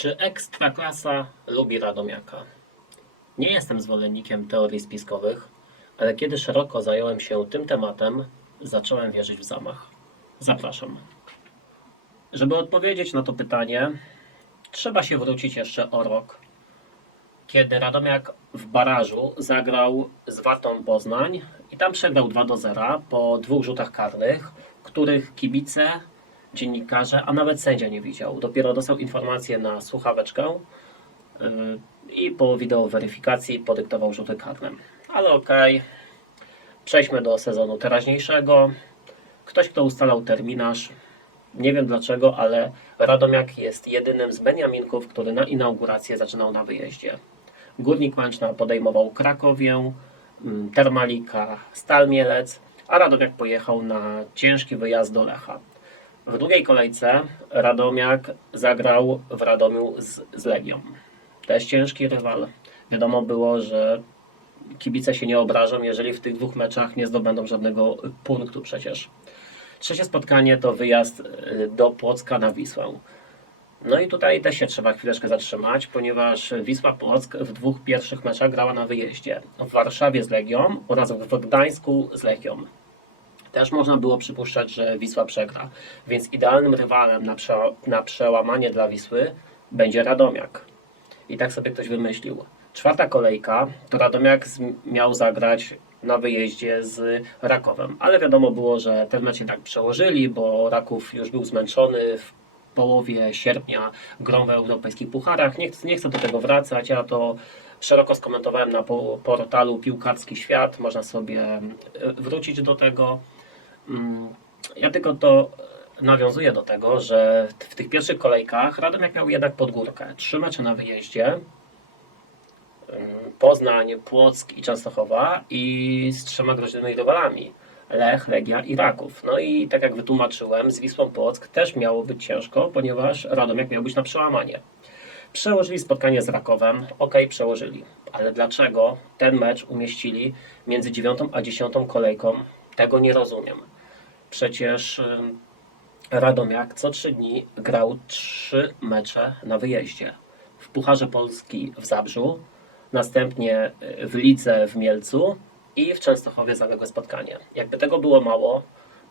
Czy Ekstraklasa lubi Radomiaka? Nie jestem zwolennikiem teorii spiskowych, ale kiedy szeroko zająłem się tym tematem, zacząłem wierzyć w zamach. Zapraszam. Żeby odpowiedzieć na to pytanie, trzeba się wrócić jeszcze o rok, kiedy Radomiak w barażu zagrał z Wartą Poznań i tam przegrał 2 do 0 po dwóch rzutach karnych, których kibice, dziennikarze, a nawet sędzia nie widział. Dopiero dostał informację na słuchaweczkę yy, i po wideo weryfikacji podyktował rzuty karne. Ale okej, przejdźmy do sezonu teraźniejszego. Ktoś, kto ustalał terminarz, nie wiem dlaczego, ale Radomiak jest jedynym z Beniaminków, który na inaugurację zaczynał na wyjeździe. Górnik Łęczna podejmował Krakowię, mm, Termalika, Stal Mielec, a Radomiak pojechał na ciężki wyjazd do Lecha. W drugiej kolejce Radomiak zagrał w Radomiu z, z Legią. Też ciężki rywal. Wiadomo było, że kibice się nie obrażą, jeżeli w tych dwóch meczach nie zdobędą żadnego punktu przecież. Trzecie spotkanie to wyjazd y, do Płocka na Wisłę. No i tutaj też się trzeba chwileczkę zatrzymać, ponieważ Wisła Płock w dwóch pierwszych meczach grała na wyjeździe. W Warszawie z Legią oraz w Gdańsku z Lechią. Też można było przypuszczać, że Wisła przegra, więc idealnym rywalem na, prze, na przełamanie dla Wisły będzie Radomiak. I tak sobie ktoś wymyślił. Czwarta kolejka to Radomiak miał zagrać na wyjeździe z Rakowem, ale wiadomo było, że ten mecz jednak przełożyli, bo Raków już był zmęczony w połowie sierpnia grą w europejskich pucharach. Nie, chcę- nie chcę do tego wracać, ja to szeroko skomentowałem na po- portalu Piłkarski Świat, można sobie e, wrócić do tego. Mm, Ja tylko to nawiązuję do tego, że w tych pierwszych kolejkach Radomiak miał jednak podgórkę. Trzy mecze na wyjeździe, Ym, Poznań, Płock i Częstochowa i z trzema groźnymi rywalami. Lech, Legia i Raków. No i tak jak wytłumaczyłem, z Wisłą Płock też miało być ciężko, ponieważ Radomiak miał być na przełamanie. Przełożyli spotkanie z Rakowem, ok, przełożyli. Ale dlaczego ten mecz umieścili między dziewiątą a dziesiątą kolejką? Tego nie rozumiem. Przecież Radomiak co trzy dni grał trzy mecze na wyjeździe. W Pucharze Polski w Zabrzu, następnie y, w Lidze w Mielcu i w Częstochowie zaległe spotkanie. Jakby tego było mało,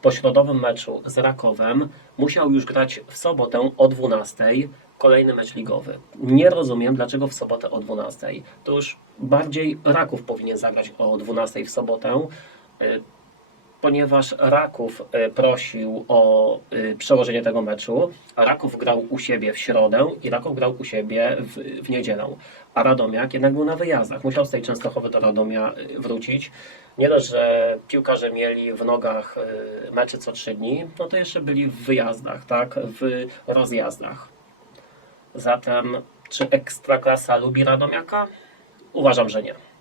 po środowym meczu z Rakowem musiał już grać w sobotę o 12 kolejny mecz ligowy. Nie rozumiem, dlaczego w sobotę o 12. To już bardziej Raków powinien zagrać o 12 w sobotę, y, ponieważ Raków y, prosił o y, przełożenie tego meczu, a Raków grał u siebie w środę i Raków grał u siebie w, w niedzielę. A Radomiak jednak był na wyjazdach. Musiał z tej Częstochowy do Radomia y, wrócić. Nie dość, że piłkarze mieli w nogach mecze co trzy dni, no to jeszcze byli w wyjazdach, tak? W rozjazdach. Zatem, czy Ekstraklasa lubi Radomiaka? Uważam, że nie.